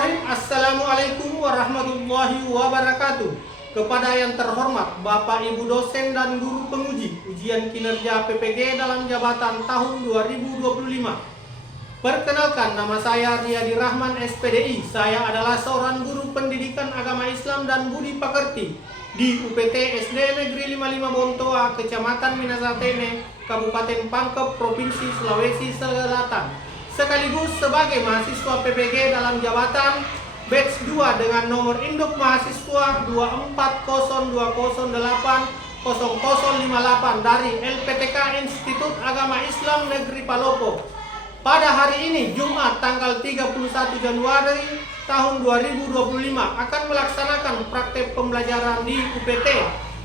Bismillahirrahmanirrahim. Assalamualaikum warahmatullahi wabarakatuh. Kepada yang terhormat Bapak Ibu dosen dan guru penguji ujian kinerja PPG dalam jabatan tahun 2025. Perkenalkan, nama saya Riyadi Rahman SPDI. Saya adalah seorang guru pendidikan agama Islam dan budi pekerti di UPT SD Negeri 55 Bontoa, Kecamatan Minasatene, Kabupaten Pangkep, Provinsi Sulawesi Selatan. Sekaligus sebagai mahasiswa PPG dalam jabatan batch 2 dengan nomor induk mahasiswa 24020080058 dari LPTK Institut Agama Islam Negeri Palopo. Pada hari ini, Jumat tanggal 31 Januari tahun 2025, akan melaksanakan praktek pembelajaran di UPT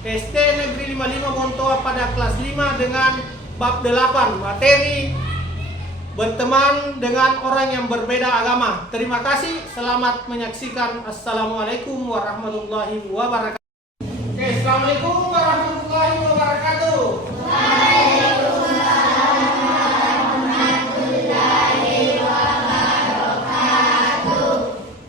SD Negeri 55 Bontoa pada kelas 5 dengan bab 8 materi berteman dengan orang yang berbeda agama. Terima kasih, selamat menyaksikan. Assalamualaikum warahmatullahi wabarakatuh. Oke, assalamualaikum warahmatullahi wabarakatuh. Waalaikumsalam warahmatullahi wabarakatuh.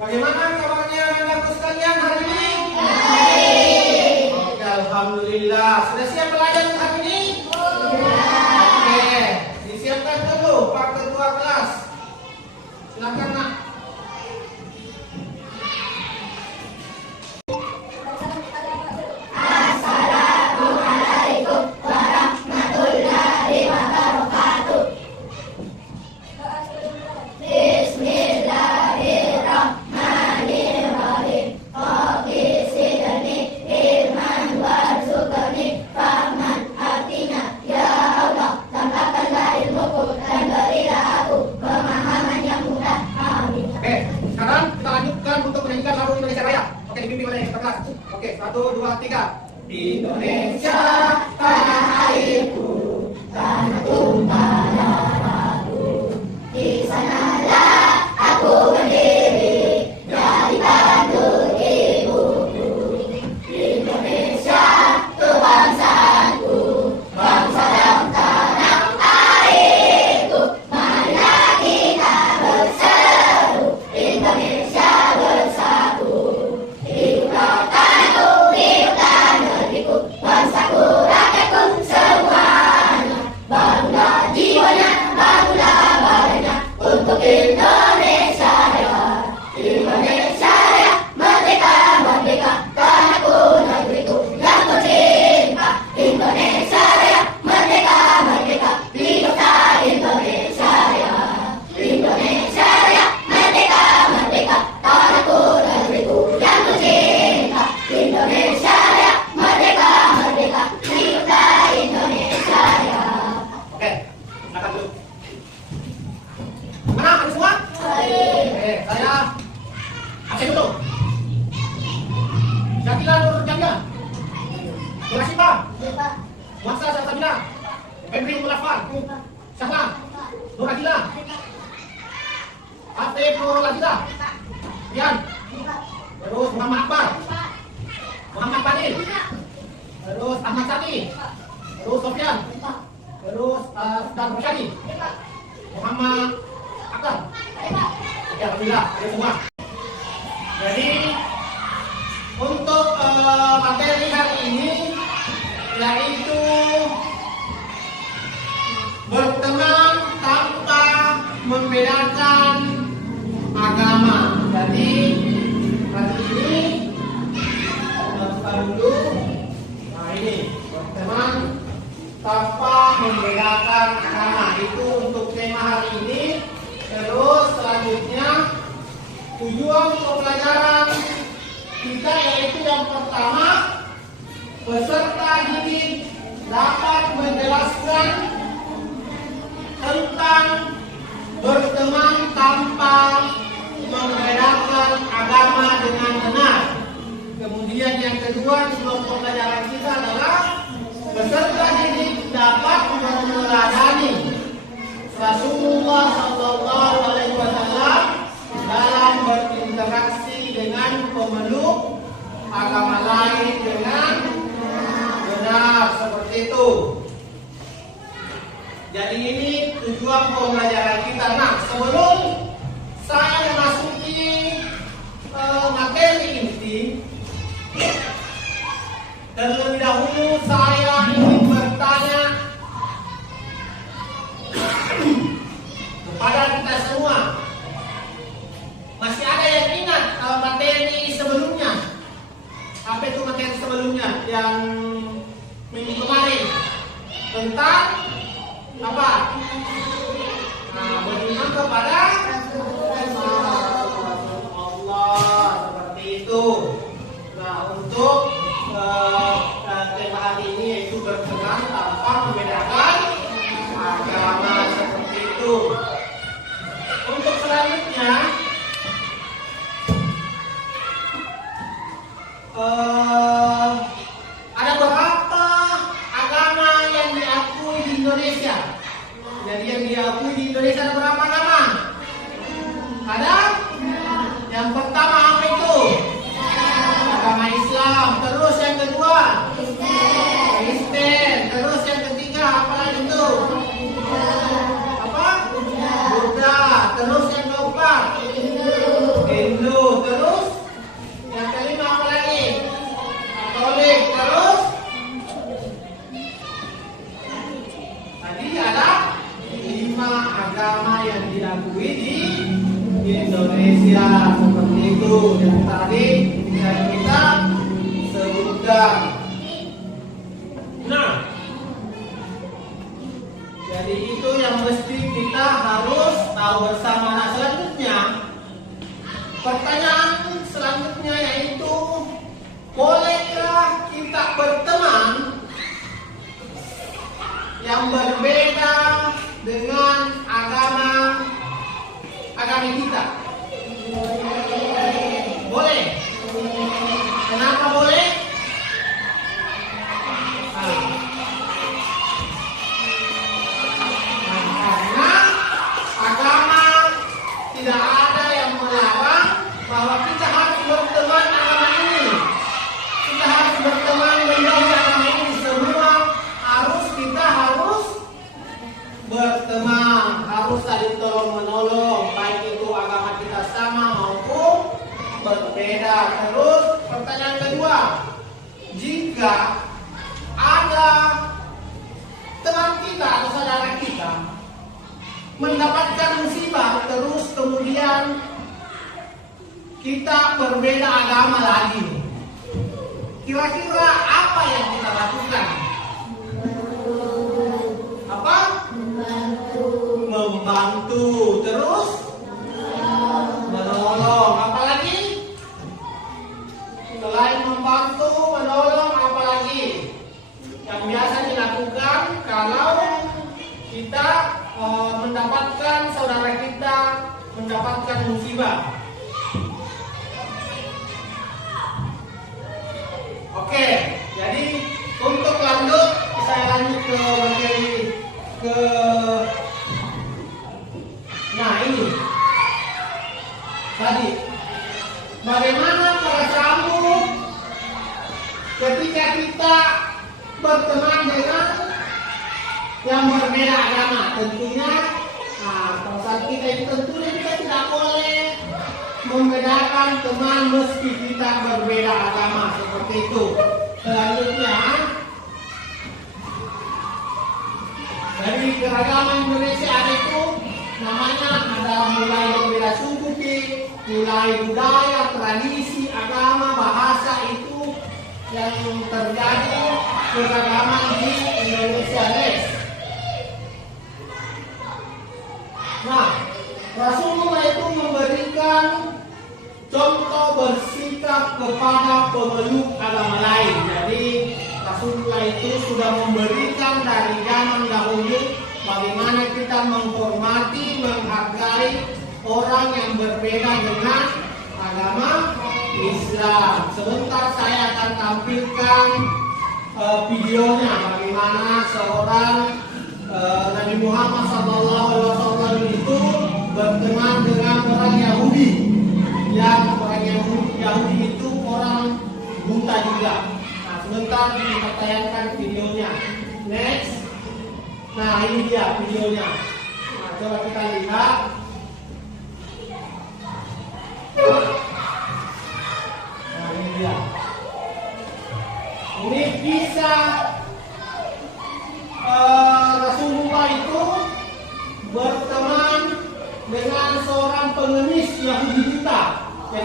Bagaimana kabarnya anak-anakku sekalian hari ini? Baik. Oke, alhamdulillah. Sudah siap belajar hari ini? Oke, disiapkan dulu Pak Ketua kelas. Silakan, Nak. Assalamualaikum warahmatullahi wabarakatuh. Bismillahirrahmanirrahim. Rabbi zidni ilman warzuqni fahman atina. Ya Allah, tambahkanlah ilmuku dan berilah aku pemahaman yang mudah. Amin. Oke, sekarang kita lanjutkan untuk menyanyikan lagu Indonesia Raya. Oke, dibimbing oleh Pak kelas. Oke, 1, 2, 3. Indonesia tanah airku, Tanah tumpah darahku, di sanalah aku berdiri, jadi tandu ibuku. Indonesia kebangsaanku, bangsa dan tanah airku. Marilah kita berseru, Indonesia bersatu. Hiduplah tanahku, hiduplah negeriku, bangsaku, rakyatku semuanya. Bangunlah jiwanya, bangunlah badannya untuk Indonesia Raya. Indonesia Raya, merdeka, merdeka, tanahku, negeriku yang ku cinta. Indonesia Raya, merdeka, merdeka, hiduplah Indonesia Raya. Indonesia Raya, merdeka, merdeka, tanahku, negeriku yang ku cinta. Indonesia Raya, merdeka, merdeka, hiduplah Indonesia Raya. oke, silakan dulu. Mana ada semua? Oke, saya absen dulu. Syakila Nur Jamila, Nur Rasifah, Muasa Sabina, Febri Mulafan, Syahla, Nur Adila, Afif Nur Lazila, Rian, terus Muhammad Akbar, Muhammad Fadil, terus Ahmad Sati, terus Sofyan, terus Ustaz Musyadi, Muhammad Akbar. Oke, alhamdulillah, ada semua. Jadi untuk materi hari ini yaitu berteman tanpa membedakan agama. Jadi hari ini kita dulu. Nah, ini berteman tanpa membedakan agama, itu untuk tema hari ini. Terus selanjutnya tujuan pembelajaran kita yaitu yang pertama, peserta didik dapat menjelaskan tentang berteman tanpa membedakan agama dengan benar. Kemudian yang kedua, tujuan pembelajaran kita adalah peserta didik dapat meneladani Rasulullah Shallallahu Alaihi Wasallam dalam berinteraksi dengan pemeluk agama lain dengan benar, seperti itu. Jadi ini tujuan pembelajaran kita. Nah, sebelum saya memasuki Masih ada yang ingat materi sebelumnya? Apa itu materi sebelumnya yang minggu kemarin? Tentang apa? Nah, beriman kepada Allah, seperti itu. Nah, untuk tema hari ini yaitu berkenan tanpa membedakan agama, seperti itu. Untuk selanjutnya, ada berapa agama yang diakui di Indonesia? Jadi yang diakui di Indonesia ada berapa agama? Ada? Yang pertama apa itu? Agama Islam. Terus yang kedua? Kristen. Terus yang ketiga apa lagi itu? Apa? Buddha. Terus yang keempat? Hindu. Terus yang kelima apa lagi? Katolik. Terus tadi ada 5 agama yang diakui di Indonesia, seperti itu yang tadi kita sebutkan. Nah, jadi itu yang mesti kita harus tahu bersama. Nah, selanjutnya, pertanyaan selanjutnya yaitu, bolehkah kita berteman yang berbeda dengan agama kita? Boleh. Kenapa boleh? Karena agama tidak ada yang melarang bahwa kita harus berteman agama ini. Kita harus berteman menjauhi agama ini. Semua kita harus berteman, harus saling tolong menolong, baik itu agama kita sama maupun berbeda. Terus pertanyaan kedua, jika ada teman kita atau saudara kita mendapatkan musibah, terus kemudian kita berbeda agama lagi, kira-kira apa yang kita lakukan? Apa? Membantu. Terus menolong. Apalagi? Selain membantu, menolong, apalagi yang biasa dilakukan kalau kita mendapatkan saudara kita mendapatkan musibah? Oke, jadi untuk lanjut, saya lanjut ke materi nah ini tadi, bagaimana perasaanmu ketika kita berteman dengan yang berbeda agama? Tentunya, perasaan kita itu tentunya kita tidak boleh membedakan teman meski kita berbeda agama, seperti itu. Selanjutnya, dari keragaman Indonesia ada itu namanya, ada mulai berbeda suku, mulai budaya, tradisi, agama, bahasa, itu yang terjadi keragaman di Indonesia, guys. Nah, Rasulullah itu memberikan contoh bersikap kepada pemeluk agama lain. Jadi Rasulullah itu sudah memberikan dari zaman dahulu bagaimana kita menghormati, menghargai orang yang berbeda dengan agama Islam. Sebentar saya akan tampilkan videonya bagaimana seorang Nabi Muhammad SAW itu berteman dengan orang Yahudi. Yang orang Yahudi itu orang buta juga. Nah, sebentar kita tayangkan videonya. Next. Nah, ini dia videonya. Nah, coba kita lihat. Nah, ini dia. Ini kisah Rasulullah itu berteman dengan seorang pengemis Yahudi buta.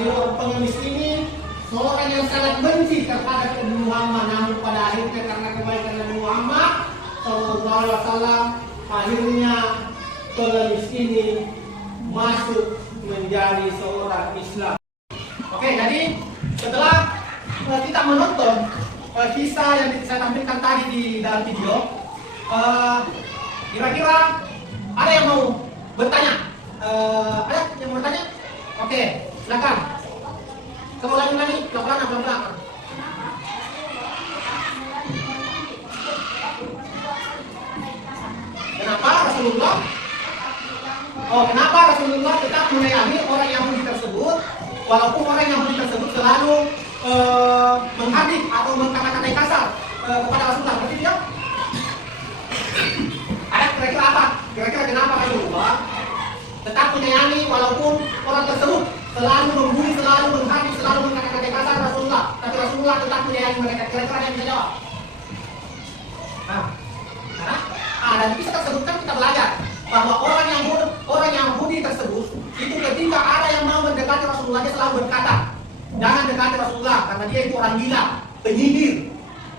Jadi orang pengemis ini seorang yang sangat benci terhadap Nabi Muhammad, namun pada akhirnya karena kebaikan Nabi Muhammad Sallallahu Alaihi Wasallam, akhirnya pengemis ini masuk menjadi seorang Islam. Oke, jadi setelah kita menonton kisah yang saya tampilkan tadi di dalam video, kira-kira ada yang mau bertanya? Ada yang mau bertanya? Oke, silakan. Kalau lagi pelan-pelan. Kenapa Rasulullah? Kenapa Rasulullah tetap menyayangi orang Yahudi tersebut, walaupun orang Yahudi tersebut selalu menghardik atau mengkata-katai kasar kepada Rasulullah? Berarti dia ada kira-kira apa? Kira-kira kenapa Rasulullah tetap menyayangi walaupun orang tersebut selalu membuli, selalu menghardik, selalu mengkata-katai kasar Rasulullah, tapi Rasulullah tetap menyayangi mereka? Kira-kira ada yang bisa jawab? Dan bisa tersebutkan kita belajar bahwa orang Yahudi tersebut itu ketika ada yang mau mendekati Rasulullah, dia selalu berkata, jangan dekati Rasulullah karena dia itu orang gila, penyihir,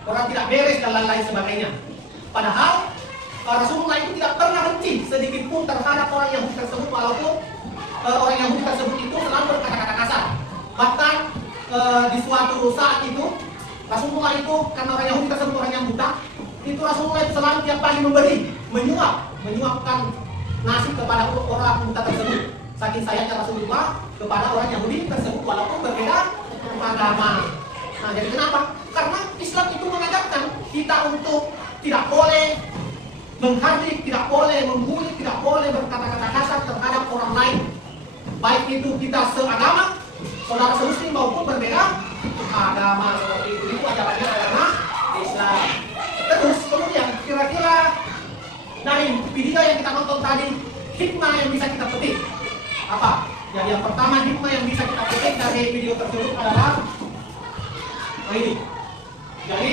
orang tidak beres dan lain-lain sebagainya. Padahal Rasulullah itu tidak pernah henti sedikit pun terhadap orang Yahudi tersebut, walaupun orang Yahudi tersebut itu selalu berkata-kata kasar. Bahkan di suatu saat itu Rasulullah itu, karena orang Yahudi tersebut orang yang buta, itu Rasulullah itu selalu tiap pagi menyuapkan nasi kepada orang buta tersebut. Saking sayangnya Rasulullah kepada orang Yahudi tersebut walaupun berbeda agama. Nah, jadi kenapa? Karena Islam itu mengajarkan kita untuk tidak boleh menghardik, tidak boleh membuli, tidak boleh berkata-kata kasar terhadap orang lain. Baik itu kita seagama, saudara semuslim maupun berbeda agama, seperti itu. Itu ajarannya agama Islam. Terus kemudian kira-kira dari video yang kita nonton tadi, hikmah yang bisa kita petik apa? Jadi yang pertama, hikmah yang bisa kita petik dari video tersebut adalah ini. Jadi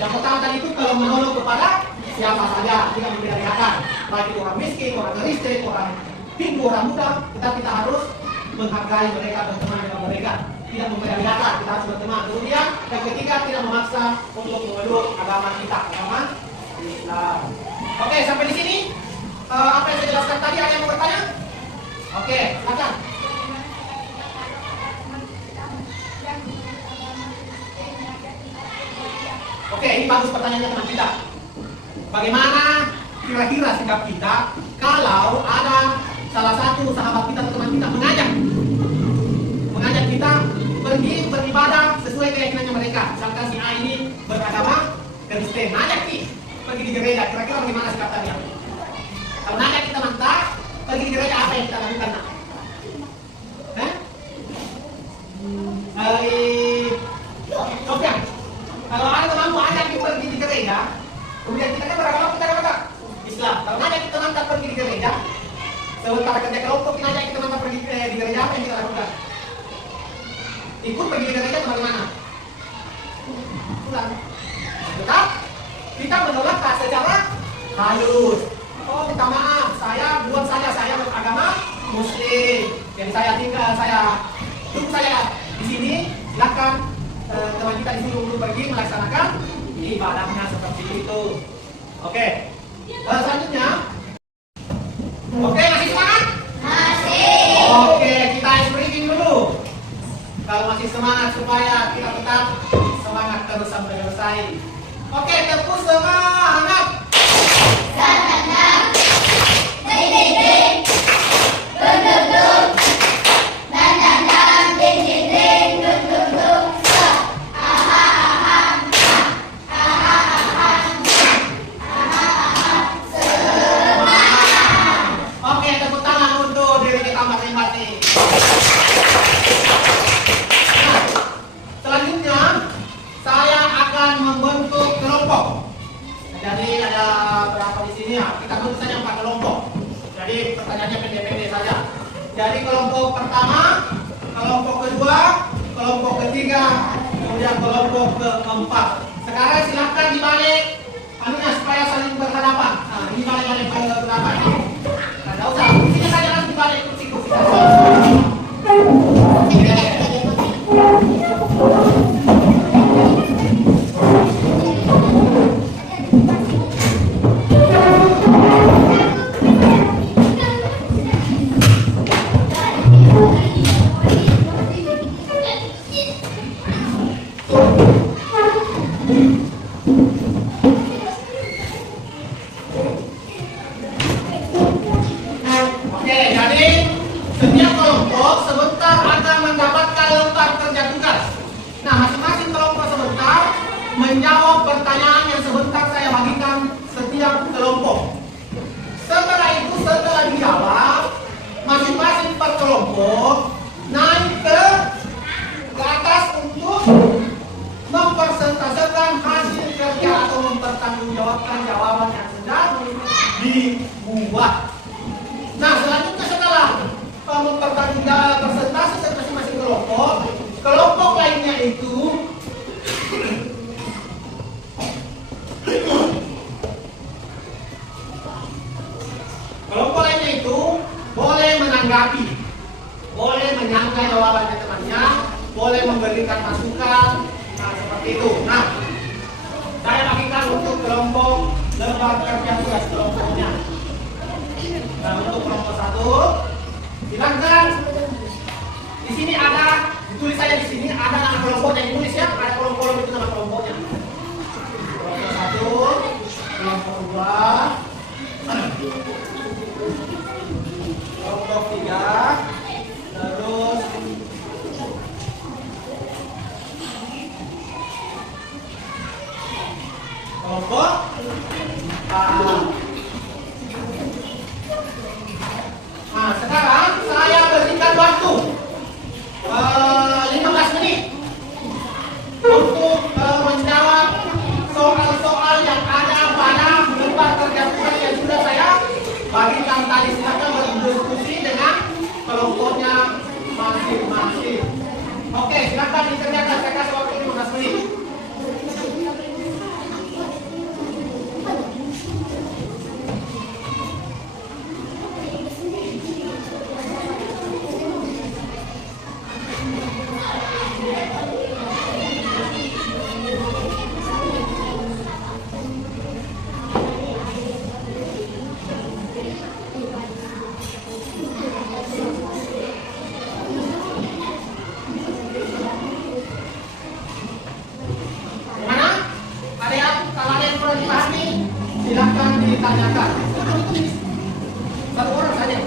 yang pertama tadi itu kalau menolong kepada siapa saja, tidak membedakan, baik itu orang miskin, orang listrik, orang pintu, orang muda, kita harus menghargai mereka, berteman dengan mereka, tidak membedakan, kita harus berteman. Kemudian yang ketiga, tidak memaksa untuk memeluk agama kita, agama Islam. Oke, sampai di sini apa yang saya jelaskan tadi, ada yang mau bertanya? Oke, silakan. Oke, ini bagus pertanyaannya teman kita. Bagaimana kira-kira sikap kita kalau ada salah satu sahabat kita atau teman kita mengajak kita pergi beribadah sesuai keyakinannya mereka. Misalkan si A ini beragama Kristen, ngajak kita pergi di gereja, kira-kira bagaimana sikap dia? Kalau ngajak kita mantap, pergi di gereja, apa yang kita lakukan? Sofyan, kalau ada temanmu ajak kita pergi di gereja, kemudian kita kan beragama, kita beragama Islam. Kalau ngajak kita mantap pergi di gereja, sementara kerja kelompok kita ajak kita mantap pergi di gereja, apa yang kita lakukan? Ikut pergi di gereja bagaimana? Pulang. Tetap kita menolak secara halus. Oh, minta maaf, buat saya beragama Muslim. Jadi saya tunggu saya di sini. Silakan teman kita disuruh untuk pergi melaksanakan ibadahnya seperti itu. Oke. Selanjutnya. Oke, masih semangat? Masih. Oke, kita ice breaking dulu. Kalau masih semangat supaya kita tetap semangat terus sampai selesai. Oke, tepuk semangat. Semangat. Ding ding ding. Dum dum dum. Dan dan dan. Ding ding ding. Dum dum dum. Aha aha. Aha aha. Aha aha. Semangat. Oke, tepuk tangan untuk diri kita masing-masing. Nah, selanjutnya saya akan membentuk kelompok. Jadi ada berapa di sini ya? Kita bentuk saja 4 kelompok. Jadi pertanyaannya pendek-pendek saja. Jadi kelompok pertama, kelompok kedua, kelompok ketiga, kemudian kelompok keempat. Sekarang silakan dibalik anunya supaya saling berhadapan. Nah, ini balik-balik berhadapan. Nah, tidak usah. Kursinya saja langsung dibalik kursi-kursi. itu boleh menanggapi, boleh menyanggah jawabannya temannya, boleh memberikan masukan, nah seperti itu. Nah, saya bagikan untuk kelompok lembar kerja tugas kelompoknya. Nah, untuk kelompok 1, silakan. Di sini ada, ditulis saja di sini ada nama kelompoknya, ditulis ya, ada kolom-kolom itu nama kelompoknya. Kelompok 1, kelompok 2, kelompok 3, terus kelompok 4. Nah, sekarang saya berikan waktu 15 menit untuk menjawab soal-soal yang ada pada lembar kerja tugas yang sudah saya bagikan tadi. Silakan berdiskusi dengan kelompoknya masing-masing. Oke, silakan dikerjakan. Saya kasih waktu 15 menit. Silakan ditanyakan. Satu orang saja.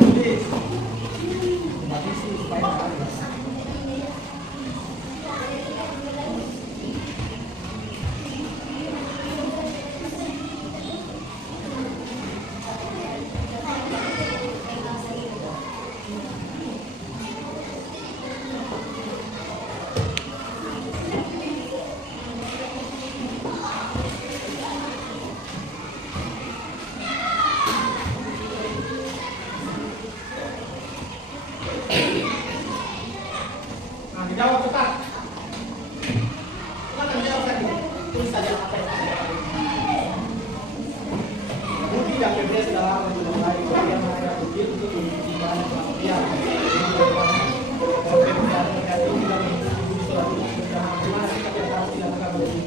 Jawab cepat. Silakan jawab tadi. Tulis saja apa yang ada. Budi yang berbeda dalam mengenai bagian mana kecil untuk menunjukkan perhatian. Perbedaan negatif tidak menunjukkan suatu kebenaran gimana sikap yang harus dilakukan begini.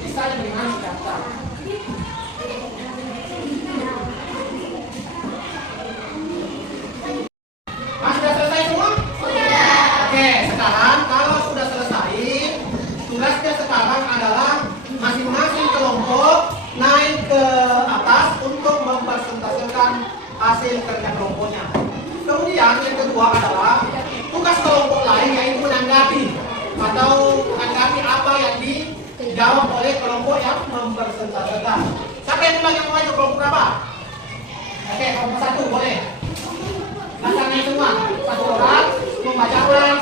Bisa dengan data. Tugasnya sekarang adalah masing-masing kelompok naik ke atas untuk mempresentasikan hasil kerja kelompoknya. Kemudian yang kedua adalah tugas kelompok lain, yaitu menanggapi atau menanggapi apa yang dijawab oleh kelompok yang mempresentasikan. Siapa yang mulai itu kelompok berapa? Oke, kelompok 1 boleh. Laksanakan semua. Satu orang membacakan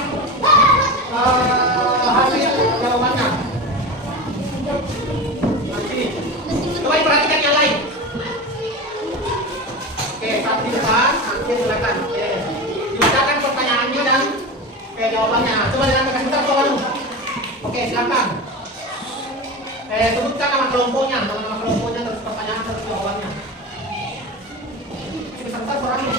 hasil jawabannya. Nanti coba perhatikan yang lain. Oke, satu di depan, nanti silakan. Oke, dibacakan pertanyaannya dan jawabannya. Coba dilakukan sebentar soalnya. Oke, silakan. Sebutkan nama kelompoknya, terus pertanyaan, terus jawabannya. Sebentar soalnya.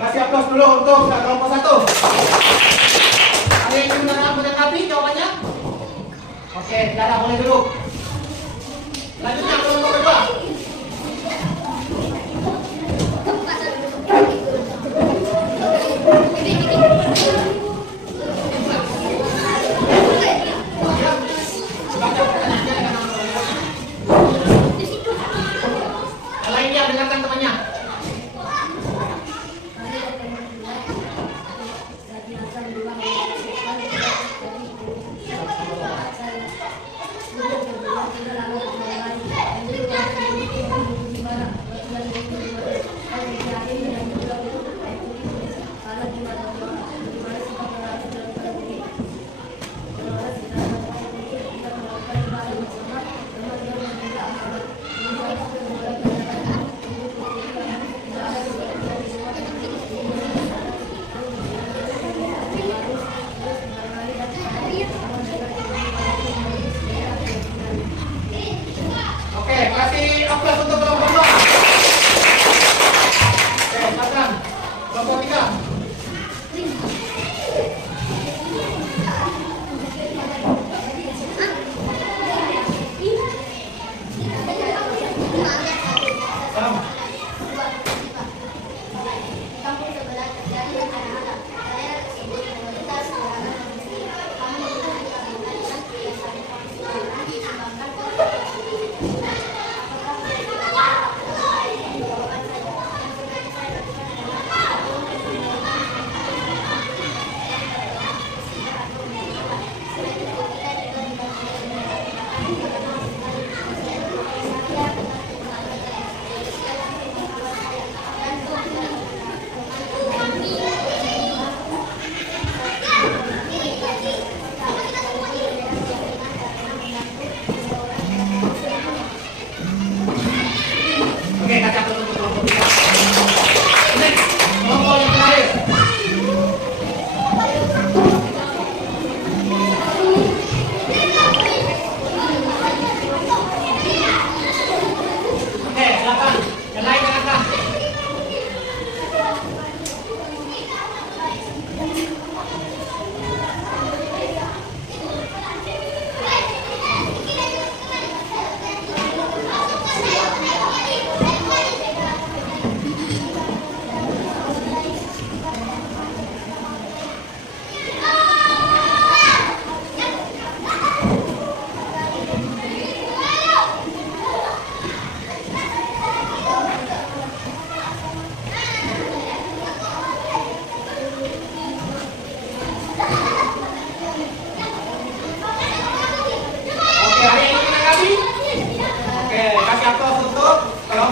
Kasih aplaus dulu untuk kelompok 1. Ada yang menanggapi jawabannya? Oke, Dara boleh duduk. Lanjutnya kelompok kedua. Yang lainnya dengarkan temannya.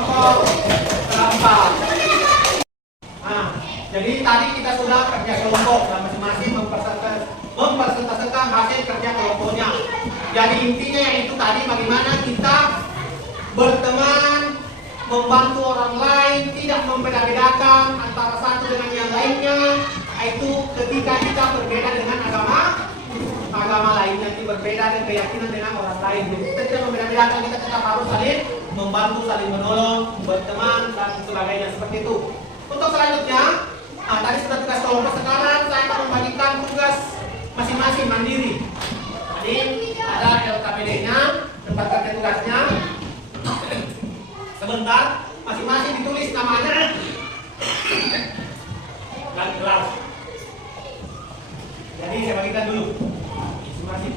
kelompok keempat. Nah, jadi tadi kita sudah kerja kelompok dan masing-masing mempresentasikan hasil kerja kelompoknya. Jadi intinya yaitu tadi bagaimana kita berteman, membantu orang lain, tidak membeda-bedakan antara satu dengan yang lainnya. Itu ketika kita berbeda dengan agama lain, yang berbeda dengan keyakinan dengan orang lain. Jadi kita tidak membeda-bedakan, kita tetap harus saling membantu, saling menolong, berteman dan sebagainya seperti itu. Untuk selanjutnya, tadi sudah tugas kelompok, sekarang saya akan membagikan tugas masing-masing mandiri. Jadi ada LKPD-nya, tempat kerja tugasnya. Sebentar, masing-masing ditulis namanya dan kelas. Jadi saya bagikan dulu masing-masing.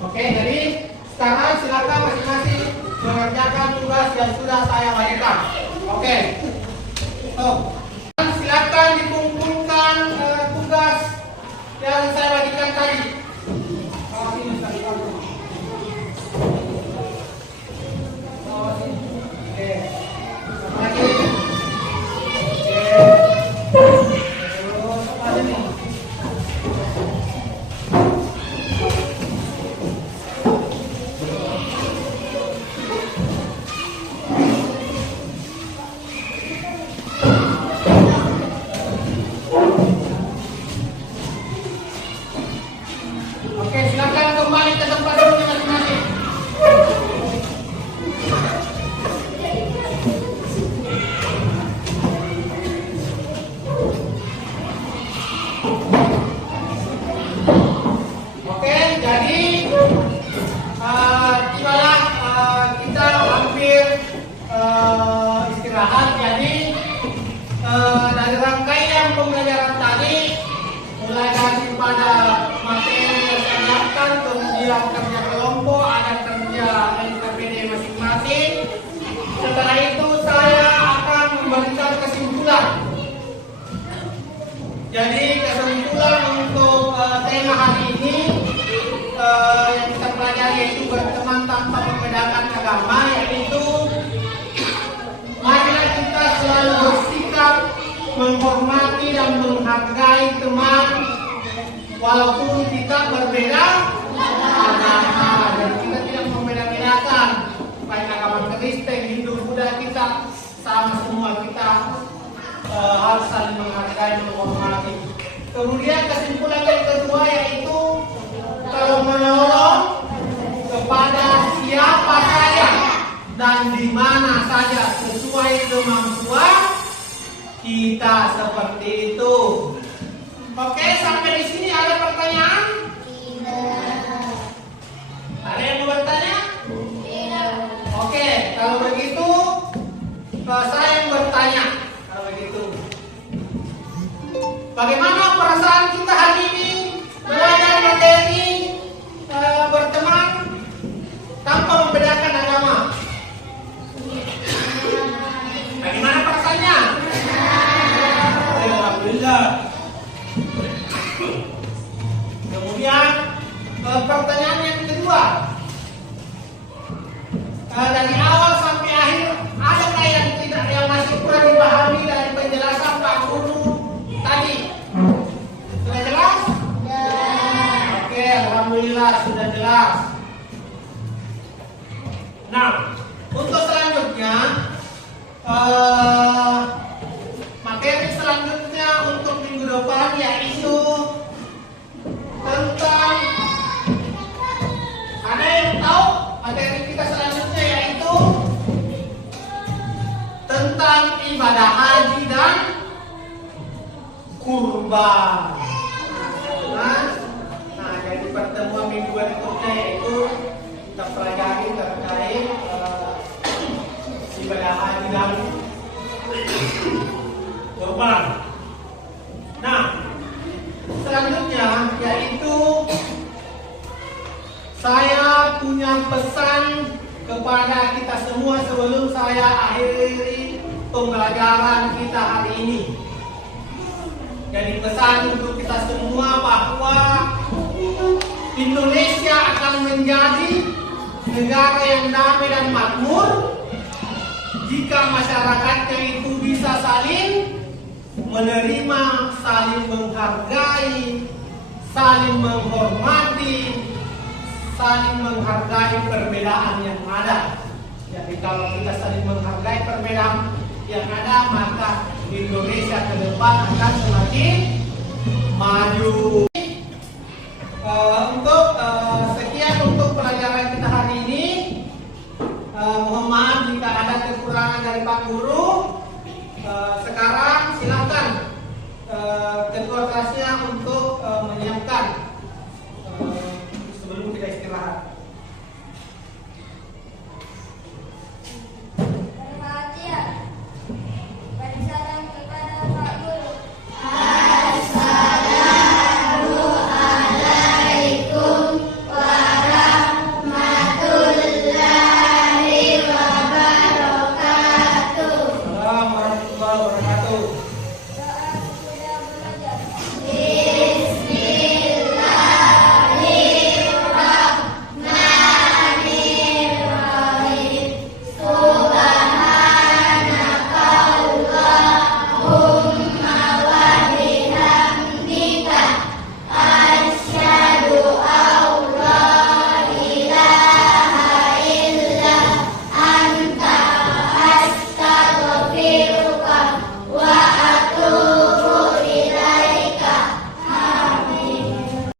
Oke, jadi sekarang silakan masing-masing mengerjakan tugas yang sudah saya bagikan. Oke. Silakan dikumpulkan tugas yang saya bagikan tadi. Oke. Lagi. Oke, silakan kembali ke tempat duduk masing-masing. Oke, jadi tibalah kita hampir istirahat. Jadi dari rangkaian pembelajaran tadi, mulai daripada materi yang saya dapatkan, kemudian kerja kelompok, ada kerja LKPD masing-masing. Setelah itu saya akan memberikan kesimpulan. Jadi kesimpulan untuk tema hari ini yang kita pelajari yaitu berteman tanpa membedakan agama, yaitu marilah kita selalu bersikap menghormati dan menghargai teman walaupun kita berbeda agama, dan kita tidak membeda-bedakan baik agama Kristen, Hindu, Buddha, kita sama semua, kita harus saling menghargai dan menghormati. Kemudian kesimpulan yang kedua yaitu kalau menolong kepada siapa saja dan di mana saja sesuai kemampuan kita, seperti itu. Oke, sampai di sini ada pertanyaan? Tidak. Ada yang mau bertanya? Tidak. Oke, kalau begitu saya yang bertanya. Kalau begitu, bagaimana perasaan kita hari ini belajar materi berteman tanpa membedakan agama? Bagaimana perasaannya? Alhamdulillah. Kemudian pertanyaan yang kedua, dari awal sampai akhir adakah yang masih kurang dipahami dari penjelasan Pak Guru tadi? Sudah jelas? Ya. Oke, alhamdulillah sudah jelas. Nah, untuk selanjutnya materi selanjutnya untuk minggu depan yaitu tentang, ada yang tahu materi kita selanjutnya yaitu tentang ibadah haji dan kurban. Nah, jadi pertemuan minggu berikutnya itu kita pelajari terkait ibadah haji dan kurban. Nah, selanjutnya yaitu saya punya pesan kepada kita semua sebelum saya akhiri pembelajaran kita hari ini. Jadi pesan untuk kita semua bahwa Indonesia akan menjadi negara yang damai dan makmur jika masyarakatnya itu bisa saling menerima, saling menghargai, saling menghormati, saling menghargai perbedaan yang ada. Jadi kalau kita saling menghargai perbedaan yang ada, maka Indonesia ke depan akan semakin maju. Sekian untuk pelajaran kita hari ini. Mohon maaf jika ada kekurangan dari Pak Guru.